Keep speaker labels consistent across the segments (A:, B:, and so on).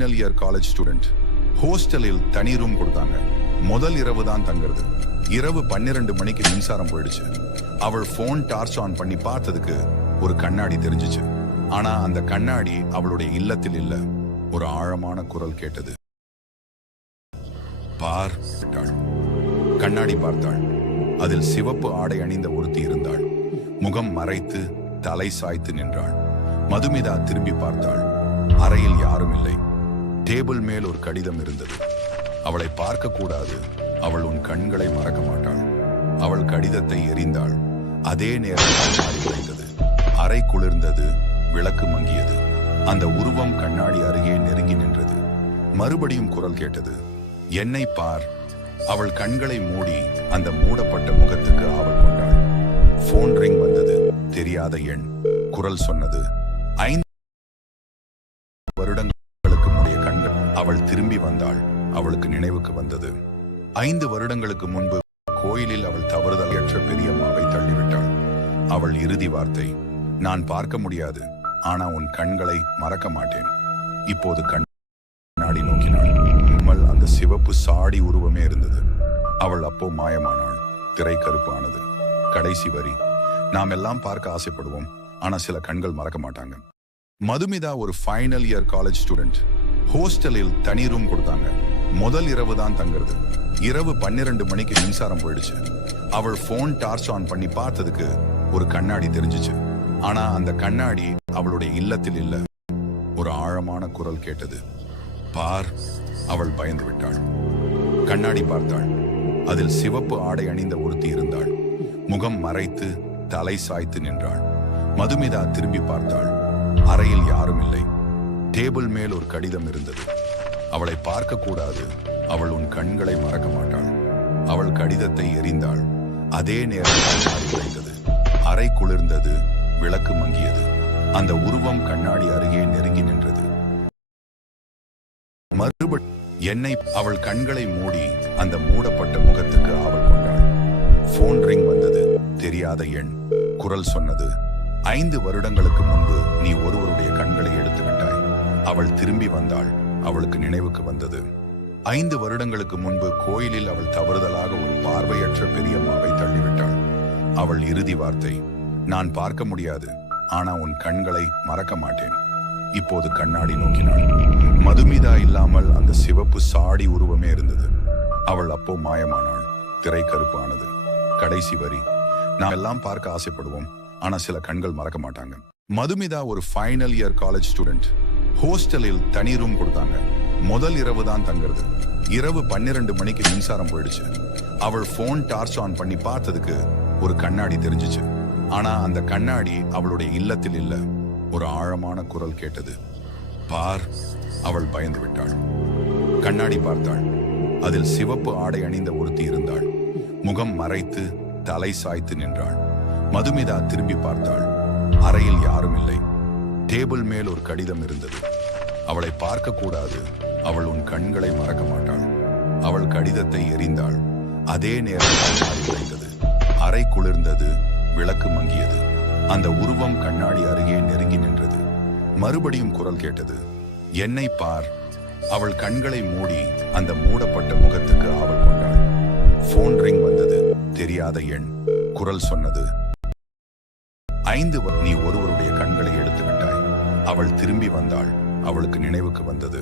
A: Final year college student ஹோஸ்டலில் தனி room கொடுத்தாங்க. முதல் இரவு தான் தங்குறது. இரவு பன்னிரண்டு மணிக்கு மின்சாரம் போயிடுச்சு. அவள் ஃபோன் டார்ச் ஆன் பண்ணி பார்த்ததுக்கு ஒரு கண்ணாடி தெரிஞ்சுச்சு. ஆனா அந்த கண்ணாடி அவளுடைய இல்லத்தில் இல்ல. ஒரு ஆழமான குரல் கேட்டது. பார் விட்டாள். கண்ணாடி பார்த்தாள். அதில் சிவப்பு ஆடை அணிந்த ஒருத்தி இருந்தாள். முகம் மறைத்து தலை சாய்த்து நின்றாள். மதுமிதா திரும்பி பார்த்தாள். அறையில் யாரும் இல்லை. டேபிள் மேல் ஒரு கடிதம் இருந்தது. அவளை பார்க்க கூடாது. அவள் உன் கண்களை மறக்க மாட்டாள். அவள் கடிதத்தை எறிந்தாள் அதே நேரத்தில் உடைந்தது அறை குளிர்ந்தது விளக்கு மங்கியது. அந்த உருவம் கண்ணாடி அருகே நெருங்கி நின்றது. மறுபடியும் குரல் கேட்டது என்னை பார். அவள் கண்களை மூடி அந்த மூடப்பட்ட முகத்துக்கு ஆவல் கொண்டாள். போன் ரிங் வந்தது. தெரியாத எண். குரல் சொன்னது ஐந்து திரும்பி வந்தாள். அவளுக்கு நினைவுக்கு வந்தது. ஐந்து வருடங்களுக்கு முன்பு கோயிலில் அவள் தவறுதலையற்ற பெரியம்மாவை தள்ளிவிட்டாள். அவள் இறுதி வார்த்தை நான் பார்க்க முடியாது ஆனா உன் கண்களை மறக்க மாட்டேன். இப்போது கண்ணாடி நோக்கினாள். மல் அந்த சிவப்பு சாடி உருவமே இருந்தது. அவள் அப்போ மாயமானாள். திரை கருப்பானது. கடைசி வரி. நாம் எல்லாம் பார்க்க ஆசைப்படுவோம் ஆனா சில கண்கள் மறக்க மாட்டாங்க. மதுமிதா ஒரு ஃபைனல் இயர் காலேஜ் ஸ்டூடெண்ட் ஹோஸ்டலில் தனி ரூம் கொடுத்தாங்க. முதல் இரவு தான் தங்குறது. இரவு பன்னிரண்டு மணிக்கு மின்சாரம் போயிடுச்சு. அவள் ஃபோன் டார்ச் ஆன் பண்ணி பார்த்ததுக்கு ஒரு கண்ணாடி தெரிஞ்சுச்சு. ஆனா அந்த கண்ணாடி அவளுடைய இல்லத்தில் இல்ல. ஒரு ஆழமான குரல் கேட்டது. பார் அவள் பயந்து விட்டாள். கண்ணாடி பார்த்தாள். அதில் சிவப்பு ஆடை அணிந்த ஒருத்தி இருந்தாள். முகம் மறைத்து தலை சாய்த்து நின்றாள். மதுமிதா திரும்பி பார்த்தாள். அறையில் யாரும் இல்லை. டேபிள் மேல் ஒரு கடிதம் இருந்தது. அவளை பார்க்க கூடாது. அவள் உன் கண்களை மறக்க மாட்டாள். அவள் கடிதத்தை எறிந்தாள் அதே நேரம் உடைந்தது அறை குளிர்ந்தது. விளக்கு மங்கியது. அந்த உருவம் கண்ணாடி அருகே நெருங்கி நின்றது. மறுபடி என்னை அவள் கண்களை மூடி அந்த மூடப்பட்ட முகத்துக்கு ஆவல் கொண்டாள். போன் ரிங் வந்தது. தெரியாத எண். குரல் சொன்னது. ஐந்து வருடங்களுக்கு முன்பு நீ ஒருவருடைய கண்களை எடுத்துவிட்ட அவள் திரும்பி வந்தாள். அவளுக்கு நினைவுக்கு வந்தது. ஐந்து வருடங்களுக்கு முன்பு கோயிலில் அவள் தவறுதலாக ஒரு பார்வையற்ற பெரியம்மாவை தள்ளிவிட்டாள். அவள் இறுதி வார்த்தை நான் பார்க்க முடியாது. ஆனா உன் கண்களை மறக்க மாட்டேன். இப்போது கண்ணாடி நோக்கினாள். மதுமிதா இல்லாமல் அந்த சிவப்பு சாடி உருவமே இருந்தது. அவள் அப்போ மாயமானாள். திரை கருப்பானது. கடைசி வரி. நாம் எல்லாம் பார்க்க ஆசைப்படுவோம். ஆனா சில கண்கள் மறக்க மாட்டாங்க. மதுமிதா ஒரு ஃபைனல் இயர் காலேஜ் ஸ்டூடெண்ட். ஹோஸ்டலில் தனி ரூம் கொடுத்தாங்க. முதல் இரவு தான் தங்குறது. இரவு பன்னிரண்டு மணிக்கு மின்சாரம் போயிடுச்சு. அவள் ஃபோன் டார்ச் ஆன் பண்ணி பார்த்ததுக்கு ஒரு கண்ணாடி தெரிஞ்சுச்சு. ஆனா அந்த கண்ணாடி அவளுடைய இல்லத்தில் இல்ல. ஒரு ஆழமான குரல் கேட்டது. பார் அவள் பயந்து விட்டாள். கண்ணாடி பார்த்தாள். அதில் சிவப்பு ஆடை அணிந்த ஒருத்தி இருந்தாள். முகம் மறைத்து தலை சாய்த்து நின்றாள். மதுமிதா திரும்பி பார்த்தாள். அறையில் யாரும் இல்லை. டேபிள் மேல் ஒரு கடிதம் இருந்தது. அவளை பார்க்க கூடாது. அவள் உன் கண்களை மறக்க மாட்டாள். அவள் கடிதத்தை எறிந்தாள் அதே நேரம் அறை குளிர்ந்தது. விளக்கு மங்கியது. அந்த உருவம் கண்ணாடி அருகே நெருங்கி நின்றது. மறுபடியும் குரல் கேட்டது. என்னை பார். அவள் கண்களை மூடி அந்த மூடப்பட்ட முகத்துக்கு ஆவல் கொண்டாள். போன் ரிங் வந்தது. தெரியாத எண். குரல் சொன்னது. ஐந்து நீ ஒருவருடைய கண் அவள் திரும்பி வந்தாள். அவளுக்கு நினைவுக்கு வந்தது.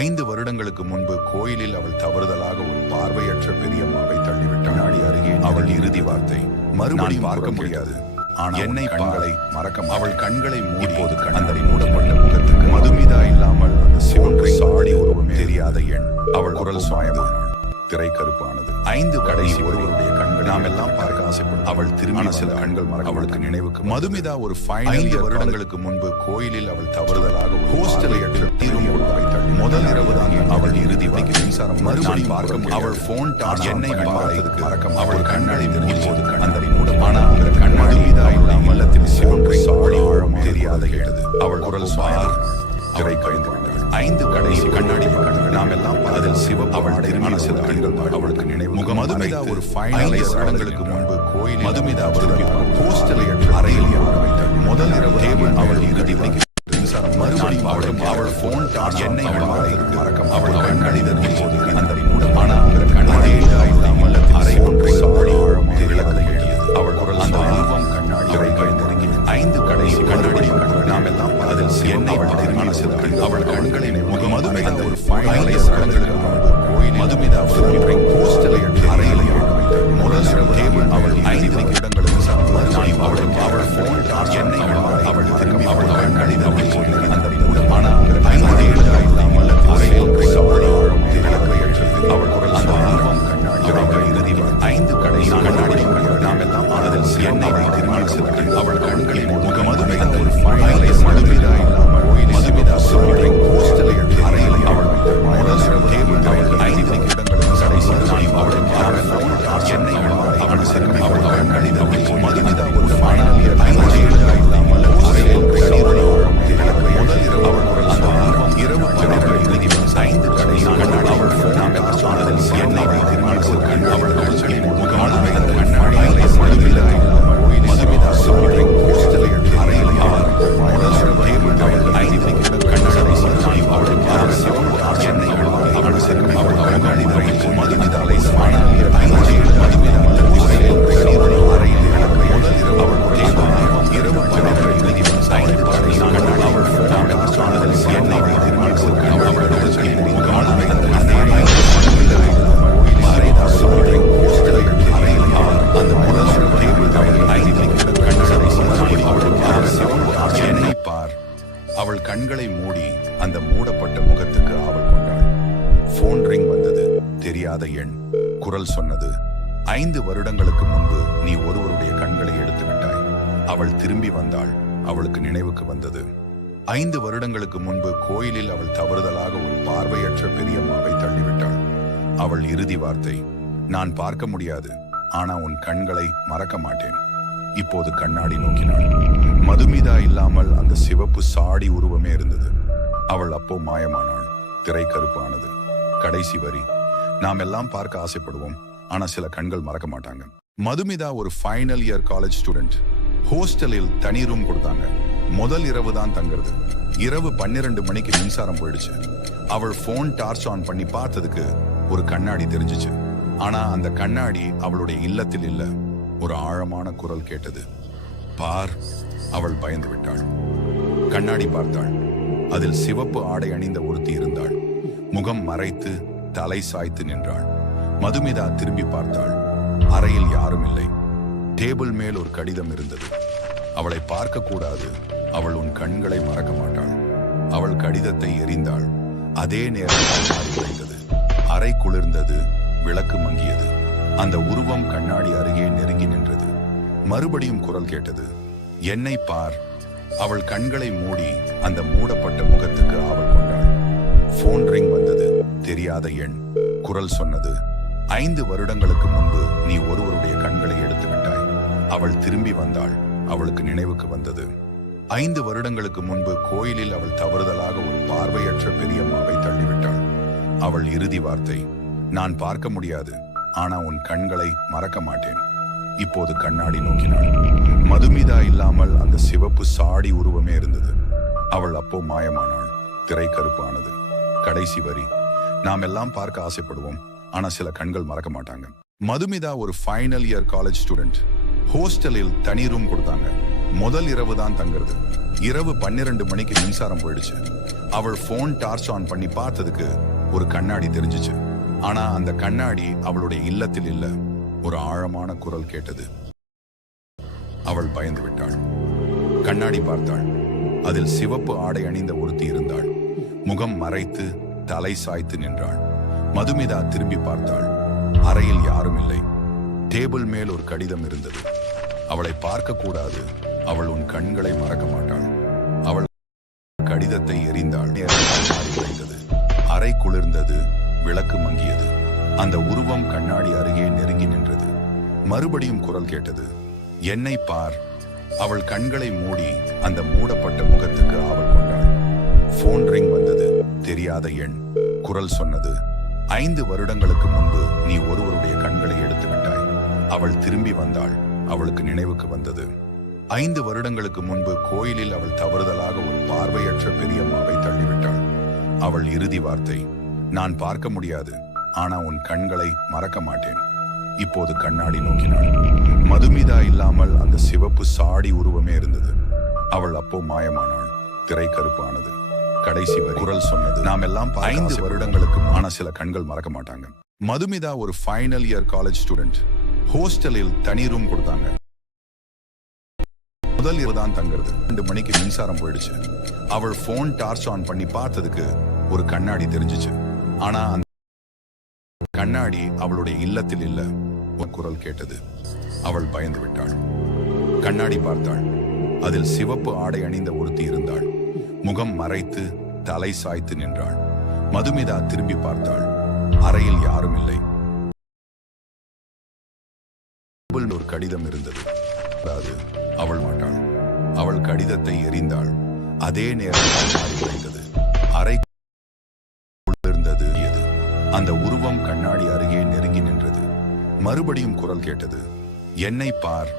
A: ஐந்து வருடங்களுக்கு முன்பு கோயிலில் அவள் தவறுதலாக ஒரு பார்வையற்ற பெரியம்மாவை தள்ளிவிட்டாள். நாடி அருகே அவள் இறுதி வார்த்தை. மறுபடியும் பார்க்க முடியாது. ஆனால் என்னை கண்களை மறக்க அவள் கண்களை மூடி போது கண்ணாடி மூடப்பட்ட முகத்துக்கு மதுமிதா இல்லாமல் அந்த சிவன்றை சாடி உருவம் தெரியாத எண். அவள் குரல் சுவாயமானாள் திரை கருப்பானது. ஐந்து கடைசி ஒருவருடைய கண்கள் நாம் எல்லாம் பார்க்க ஆசைப்படும். அவள் திருமண சில கண்கள் மறக்க அவளுக்கு நினைவுக்கு மதுமிதா ஒரு ஐந்து வருடங்களுக்கு முன்பு கோயிலில் அவள் தவறுதலாக ஹோஸ்டலை எட்டு தீரும் வைத்தாள். முதல் இரவு தான் அவள் இறுதி வைக்க மின்சாரம் மறுபடியும் பார்க்க அவள் போன் டான் என்னை பார்த்ததுக்கு மறக்க அவள் கண்ணாடி தெரியும் போது கண்ணாடி. மூடும் ஆனா அந்த கண்ணாடி மீதா இல்லாமல் சிவன்றை சாடி ஆழம் தெரியாத கேட்டது அவள் குரல் சுவார் திரை கழிந்து ஐந்து கடைசி கண்ணாடி நாம் எல்லாம் அதில் சிவ அவள் திருமண சில கண்கள் அவளுக்கு நினைவு முக மதுமிதா ஒரு ஃபைனல் வருடங்களுக்கு முன்பு கோயில் மதுமிதா திரும்பி ஹோஸ்டலை அறையில் முதல் இரவு அவள் இறுதி மறுபடியும் அவள் அவள் போன் என்னை அவள் டேபிள் இரவு பன்னிரண்டு அவளுக்கு நினைவுக்கு வந்தது. ஐந்து வருடங்களுக்கு முன்பு கோயிலில் அவள் தவறுதலாக ஒரு பார்வையற்ற பெரியம்மாவை தள்ளிவிட்டாள். அவள் இறுதி வார்த்தை நான் பார்க்க முடியாது ஆனா உன் கண்களை மறக்க மாட்டேன். இப்போது கண்ணாடி நோக்கினாள். மதுமிதா இல்லாமல் அந்த சிவப்பு சாடி உருவமே இருந்தது. அவள் அப்போ மாயமானாள். திரை கருப்பானது. கடைசி வரி. நாம் எல்லாம் பார்க்க ஆசைப்படுவோம் ஆனா சில கண்கள் மறக்க மாட்டாங்க. மதுமிதா ஒரு ஃபைனல் இயர் காலேஜ் ஸ்டூடெண்ட் ஹோஸ்டலில் தனி ரூம் கொடுத்தாங்க. முதல் இரவு தான் தங்குறது. இரவு பன்னிரண்டு மணிக்கு மின்சாரம் போயிடுச்சு. அவள் ஃபோன் டார்ச் ஆன் பண்ணி பார்த்ததுக்கு ஒரு கண்ணாடி தெரிஞ்சுச்சு. ஆனா அந்த கண்ணாடி அவளுடைய இல்லத்தில் இல்ல. ஒரு ஆழமான குரல் கேட்டது. பார் அவள் பயந்து விட்டாள். கண்ணாடி பார்த்தாள். அதில் சிவப்பு ஆடை அணிந்த ஒருத்தி இருந்தாள். முகம் மறைத்து தலை சாய்த்து நின்றாள். மதுமிதா திரும்பி பார்த்தாள். அறையில் யாரும் இல்லை. டேபிள் மேல் ஒரு கடிதம் இருந்தது. அவளை பார்க்க கூடாது. அவள் உன் கண்களை மறக்க மாட்டாள். அவள் கடிதத்தை எறிந்தாள் அதே நேரத்தில் மாறி உடைந்தது அறை குளிர்ந்தது. விளக்கு மங்கியது. அந்த உருவம் கண்ணாடி அருகே நெருங்கி நின்றது. மறுபடியும் குரல் கேட்டது. என்னை பார். அவள் கண்களை மூடி அந்த மூடப்பட்ட முகத்துக்கு ஆவல் கொண்டாள். போன் ரிங் வந்தது. தெரியாத எண். குரல் சொன்னது. ஐந்து வருடங்களுக்கு முன்பு நீ ஒருவருடைய கண்களை எடுத்து விட்டாய் அவள் திரும்பி வந்தாள். அவளுக்கு நினைவுக்கு வந்தது. ஐந்து வருடங்களுக்கு முன்பு கோயிலில் அவள் தவறுதலாக ஒரு பார்வையற்ற பெரியம்மாவை தள்ளிவிட்டாள். அவள் இறுதி வார்த்தை நான் பார்க்க முடியாது ஆனா உன் கண்களை மறக்க மாட்டேன். இப்போது கண்ணாடி நோக்கினாள். மதுமிதா இல்லாமல் அந்த சிவப்பு சாடி உருவமே இருந்தது. அவள் அப்போ மாயமானாள். திரை கருப்பானது. கடைசி வரி. நாம் எல்லாம் பார்க்க ஆசைப்படுவோம் ஆனா சில கண்கள் மறக்க மாட்டாங்க. மதுமிதா ஒரு ஃபைனல் இயர் காலேஜ் ஸ்டூடெண்ட். ஹோஸ்டலில் தனி ரூம் கொடுத்தாங்க. முதல் இரவு தான் தங்குறது. இரவு பன்னிரண்டு மணிக்கு மின்சாரம் போயிடுச்சு. அவள் ஃபோன் டார்ச் ஆன் பண்ணி பார்த்ததுக்கு ஒரு கண்ணாடி தெரிஞ்சுச்சு. ஆனா அந்த கண்ணாடி அவளுடைய இல்லத்தில் இல்ல. ஒரு ஆழமான குரல் கேட்டது. அவள் பயந்து விட்டாள். கண்ணாடி பார்த்தாள். அதில் சிவப்பு ஆடை அணிந்த ஒருத்தி இருந்தாள். முகம் மறைத்து தலை சாய்த்து நின்றாள். மதுமிதா திரும்பி பார்த்தாள். அறையில் யாரும் இல்லை. டேபிள் மேல் ஒரு கடிதம் இருந்தது. அவளை பார்க்க கூடாது அவள் உன் கண்களை மறக்க மாட்டாள். அவள் கடிதத்தை எறிந்தாள் நேரத்தில் மாறி உடைந்தது அறை குளிர்ந்தது. விளக்கு மங்கியது. அந்த உருவம் கண்ணாடி அருகே நெருங்கி நின்றது. மறுபடியும் குரல் கேட்டது. என்னை பார். அவள் கண்களை மூடி அந்த மூடப்பட்ட முகத்துக்கு ஆவல் கொண்டாள். போன் ரிங் வந்தது. தெரியாத எண். குரல் சொன்னது. ஐந்து வருடங்களுக்கு முன்பு நீ ஒருவருடைய கண்களை எடுத்து விட்டாய் அவள் திரும்பி வந்தாள். அவளுக்கு நினைவுக்கு வந்தது. ஐந்து வருடங்களுக்கு முன்பு கோயிலில் அவள் தவறுதலாக ஒரு பார்வையற்ற பெரியம்மாவை தள்ளிவிட்டாள். அவள் இறுதி வார்த்தை நான் பார்க்க முடியாது ஆனா உன் கண்களை மறக்க மாட்டேன். இப்போது கண்ணாடி நோக்கினாள். மதுமிதா இல்லாமல் அந்த சிவப்பு சாடி உருவமே இருந்தது. அவள் அப்போ மாயமானாள். திரை கருப்பானது. கடைசி வரி குரல் சொன்னது நாம் எல்லாம் ஐந்து வருடங்களுக்கு ஆன சில கண்கள் மறக்க மாட்டாங்க. மதுமிதா ஒரு ஃபைனல் இயர் காலேஜ் ஸ்டூடெண்ட். ஹோஸ்டலில் தனி ரூம் கொடுத்தாங்க. முதல் இரவு தான் தங்குறது. ரெண்டு மணிக்கு மின்சாரம் போயிடுச்சு. அவள் போன் டார்ச் ஆன் பண்ணி பார்த்ததுக்கு ஒரு கண்ணாடி தெரிஞ்சுச்சு. ஆனா அந்த கண்ணாடி அவளுடைய இல்லத்தில் இல்ல. ஒரு குரல் கேட்டது. அவள் பயந்து விட்டாள். கண்ணாடி பார்த்தாள். அதில் சிவப்பு ஆடை அணிந்த ஒருத்தி இருந்தாள். முகம் மறைத்து தலை சாய்த்து நின்றாள். மதுமிதா திரும்பி பார்த்தாள். அறையில் யாரும் இல்லை. கப்பல் ஒரு கடிதம் இருந்தது. அதாவது அவள் மாட்டாள். அவள் கடிதத்தை எறிந்தாள் அதே நேரத்தில் அறை இருந்தது. எது? அந்த உருவம் கண்ணாடி அருகே நெருங்கி நின்றது. மறுபடியும் குரல் கேட்டது என்னை பார்.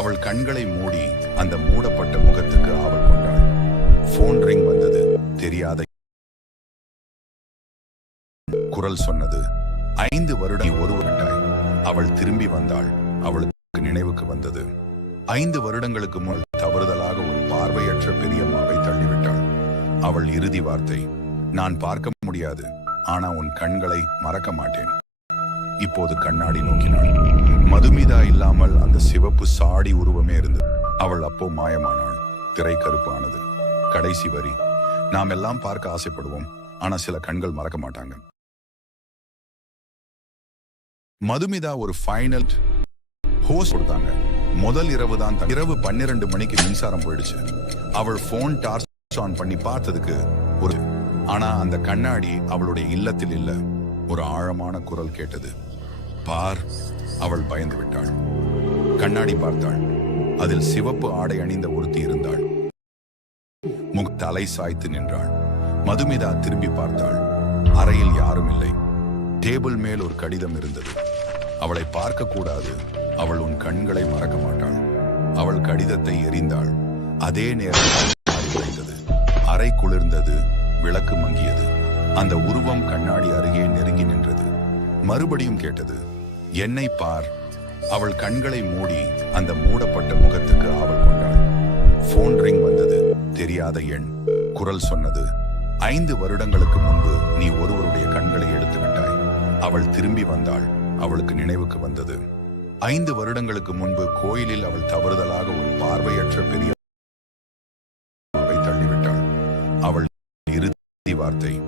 A: அவள் கண்களை மூடி அந்த மூடப்பட்ட முகத்துக்கு ஆவல் கொண்டாள். போன் ரிங் வந்தது. தெரியாத குரல் சொன்னது ஐந்து வருடம் நீ ஒருவர் விட்டாய் அவள் திரும்பி வந்தாள். அவளுக்கு நினைவுக்கு வந்தது. ஐந்து வருடங்களுக்கு முன் தவறுதலாக ஒரு பார்வையற்ற பெரியம்மாவை தள்ளிவிட்டாள். அவள் இறுதி வார்த்தை நான் பார்க்க முடியாது ஆனா உன் கண்களை மறக்க மாட்டேன். இப்போது கண்ணாடி நோக்கினாள். மதுமிதா இல்லாமல் அந்த சிவப்பு சாடி உருவமே இருந்தது. அவள் அப்போ மாயமானாள். திரை கருப்பானது. கடைசி வரி. நாம் எல்லாம் பார்க்க ஆசைப்படுவோம் ஆனா சில கண்கள் மறக்க மாட்டாங்க. மதுமிதா ஒரு ஃபைனல் ஹோஸ் கொடுத்தாங்க. முதல் இரவு தான் இரவு பன்னிரண்டு மணிக்கு மின்சாரம் போயிடுச்சு. அவள் போன் டார்ச் ஆன் பண்ணி பார்த்ததுக்கு ஒரு ஆனா அந்த கண்ணாடி அவளுடைய இல்லத்தில் இல்ல. ஒரு ஆழமான குரல் கேட்டது. பார் அவள் பயந்து விட்டாள். கண்ணாடி பார்த்தாள். அதில் சிவப்பு ஆடை அணிந்த ஒருத்தி இருந்தாள். முக தலை சாய்த்து நின்றாள். மதுமிதா திரும்பி பார்த்தாள். அறையில் யாரும் இல்லை. டேபிள் மேல் ஒரு கடிதம் இருந்தது. அவளை பார்க்க கூடாது அவள் உன் கண்களை மறக்க மாட்டாள். அவள் கடிதத்தை எறிந்தாள். அதே நேரம் விளைந்தது அறை குளிர்ந்தது. விளக்கு மங்கியது. அந்த உருவம் கண்ணாடி அருகே நெருங்கி நின்றது. மறுபடியும் கேட்டது என்னை பார். அவள் கண்களை மூடி அந்த மூடப்பட்ட முகத்துக்கு ஆவல் கொண்டாள். போன் ரிங் வந்தது. தெரியாத எண். குரல் சொன்னது ஐந்து வருடங்களுக்கு முன்பு நீ ஒருவருடைய கண்களை எடுத்து விட்டாய் அவள் திரும்பி வந்தாள். அவளுக்கு நினைவுக்கு வந்தது ஐந்து வருடங்களுக்கு முன்பு கோயிலில் அவள் தவறுதலாக ஒரு பார்வையற்ற பெரிய தள்ளிவிட்டாள். அவள் இறுதி வார்த்தை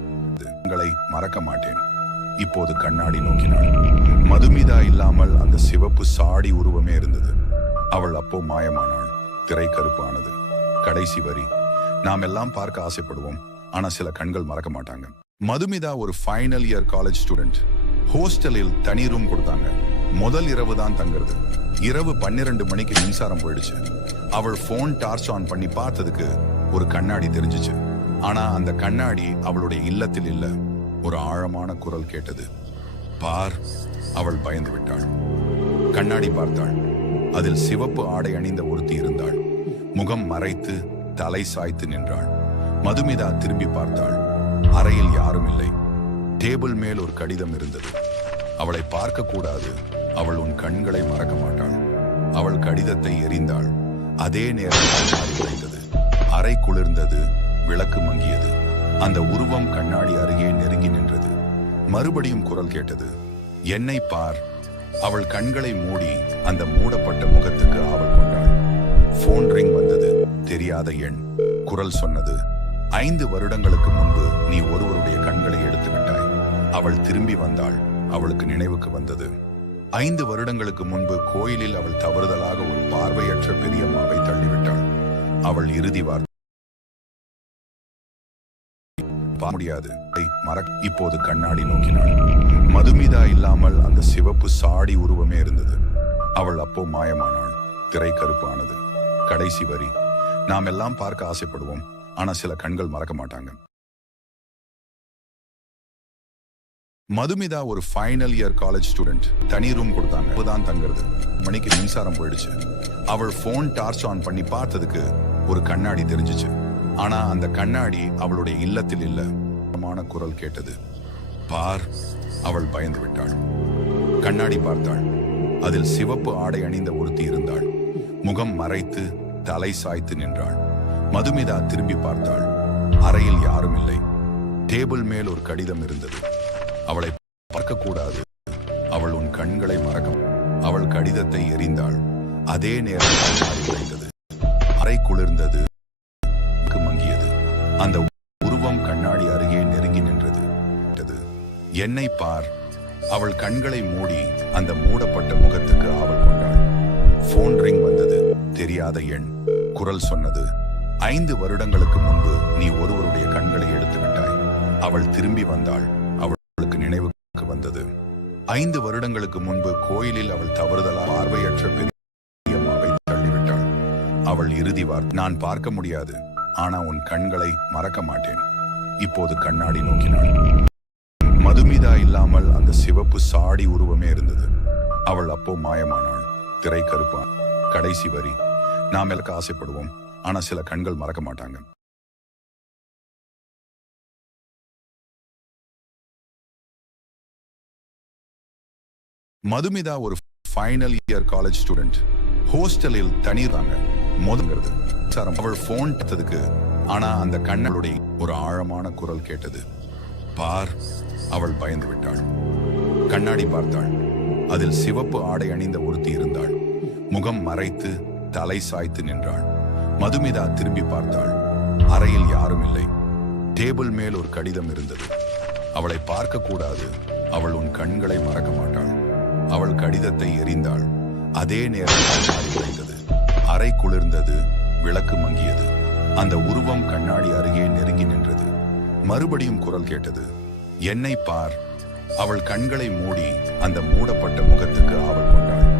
A: உங்களை மறக்க மாட்டேன். இப்போது கண்ணாடி நோக்கினாள். மதுமிதா இல்லாமல் அந்த சிவப்பு சாடி உருவமே இருந்தது. அவள் அப்போ மாயமானாள். திரை கருப்பானது. கடைசி வரி. நாம் எல்லாம் பார்க்க ஆசைப்படுவோம். ஆனா சில கண்கள் மறக்க மாட்டாங்க. மதுமிதா ஒரு ஃபைனல் இயர் காலேஜ் ஸ்டூடெண்ட். ஹோஸ்டலில் தனி ரூம் கொடுத்தாங்க. முதல் இரவு தான் தங்குறது. இரவு பன்னிரண்டு மணிக்கு மின்சாரம் போயிடுச்சு. அவள் போன் டார்ச் ஆன் பண்ணி பார்த்ததுக்கு ஒரு கண்ணாடி தெரிஞ்சுச்சு. ஆனா அந்த கண்ணாடி அவளுடைய இல்லத்தில் இல்ல. ஒரு ஆழமான குரல் கேட்டது. பார் அவள் பயந்து விட்டாள். கண்ணாடி பார்த்தாள். அதில் சிவப்பு ஆடை அணிந்த ஒருத்தி இருந்தாள். முகம் மறைத்து தலை சாய்த்து நின்றாள். மதுமிதா திரும்பி பார்த்தாள். அறையில் யாரும் இல்லை. டேபிள் மேல் ஒரு கடிதம் இருந்தது. அவளை பார்க்க கூடாது அவள் உன் கண்களை மறக்க மாட்டாள். அவள் கடிதத்தை எறிந்தாள் அதே நேரம் மாறி விளைந்தது அறை குளிர்ந்தது. விளக்கு மங்கியது. அந்த உருவம் கண்ணாடி அருகே நெருங்கி நின்றது. மறுபடியும் குரல் கேட்டது. என்னை பார். அவள் கண்களை மூடி அந்த மூடப்பட்ட முகத்துக்கு ஆவல் கொண்டாள். போன் ரிங் வந்தது. தெரியாத எண். குரல் சொன்னது. ஐந்து வருடங்களுக்கு முன்பு நீ ஒருவருடைய கண்களை எடுத்து விட்டாய் அவள் திரும்பி வந்தாள். அவளுக்கு நினைவுக்கு வந்தது. ஐந்து வருடங்களுக்கு முன்பு கோயிலில் அவள் தவறுதலாக ஒரு பார்வையற்ற பெரியம்மாவை தள்ளிவிட்டாள். அவள் இறுதி வார்த்தை பா- முடியாது. ஐ, மறக் இப்போது கண்ணாடி நோக்கினாள். மதுமிதா இல்லாமல் அந்த சிவப்பு சாடி உருவமே இருந்தது. அவள் அப்போ மாயமானாள். திரை கருப்பானது. கடைசி வரி. நாம் எல்லாம் பார்க்க ஆசைப்படுவோம். ஆனா சில கண்கள் மறக்க மாட்டாங்க. மதுமிதா ஒரு ஃபைனல் இயர் காலேஜ் ஸ்டூடெண்ட் தனி ரூம் கொடுத்தாங்க. தான் தங்குறது. மணிக்கு மின்சாரம் போயிடுச்சு. அவள் ஃபோன் டார்ச் ஆன் பண்ணி பார்த்ததுக்கு ஒரு கண்ணாடி தெரிஞ்சுச்சு. ஆனா அந்த கண்ணாடி அவளுடைய இல்லத்தில் இல்ல. மான குரல் கேட்டது. பார் அவள் பயந்து விட்டாள். கண்ணாடி பார்த்தாள். அதில் சிவப்பு ஆடை அணிந்த ஒருத்தி இருந்தாள். முகம் மறைத்து தலை சாய்த்து நின்றாள். மதுமிதா திரும்பி பார்த்தாள். அறையில் யாரும் இல்லை. டேபிள் மேல் ஒரு கடிதம் இருந்தது. அவளை பார்க்கக்கூடாது. அவள் உன் கண்களை மறக்க அவள் கடிதத்தை எறிந்தாள். அதே நேரத்தில் உடைந்தது அறை குளிர்ந்தது. மங்கியது. அந்த உருவம் கண்ணாடி அருகே நெருங்கி நின்றது. என்னை பார். அவள் கண்களை மூடி அந்த மூடப்பட்ட முகத்துக்கு ஆவல் கொண்டாள். போன் ரிங் வந்தது. தெரியாத எண். குரல் சொன்னது. ஐந்து வருடங்களுக்கு முன்பு நீ ஒருவருடைய கண்களை எடுத்து விட்டாய் அவள் திரும்பி வந்தாள். ஐந்து வருடங்களுக்கு முன்பு கோயிலில் அவள் தவறுதலா பார்வையற்ற பெரியம்மாவை தள்ளிவிட்டாள். அவள் இறுதி வார்த்தை நான் பார்க்க முடியாது. ஆனா உன் கண்களை மறக்க மாட்டேன். இப்போது கண்ணாடி நோக்கினாள். மதுமிதா இல்லாமல் அந்த சிவப்பு சாடி உருவமே இருந்தது. அவள் அப்போ மாயமானாள். திரை கருப்பான். கடைசி வரி. நாம் எனக்கு ஆசைப்படுவோம் ஆனா சில கண்கள் மறக்க மாட்டாங்க. மதுமிதா ஒரு ஃபைனல் இயர் காலேஜ் ஸ்டூடெண்ட் ஹோஸ்டலில் தனிதாங்க மோதுங்கிறது சாரம் அவள் ஃபோன் எடுத்ததுக்கு ஆனா அந்த கண்ணனுடைய ஒரு ஆழமான குரல் கேட்டது. பார் அவள் பயந்து விட்டாள். கண்ணாடி பார்த்தாள். அதில் சிவப்பு ஆடை அணிந்த ஒருத்தி இருந்தாள். முகம் மறைத்து தலை சாய்த்து நின்றாள். மதுமிதா திரும்பி பார்த்தாள். அறையில் யாரும் இல்லை. டேபிள் மேல் ஒரு கடிதம் இருந்தது. அவளை பார்க்க கூடாது அவள் உன் கண்களை மறக்க மாட்டாள். அவள் கடிதத்தை எரிந்தாள் அதே நேரம் கண்ணாடி உடைந்தது. அறை குளிர்ந்தது விளக்கு மங்கியது. அந்த உருவம் கண்ணாடி அருகே நெருங்கி நின்றது. மறுபடியும் குரல் கேட்டது என்னை பார். அவள் கண்களை மூடி அந்த மூடப்பட்ட முகத்துக்கு அவள்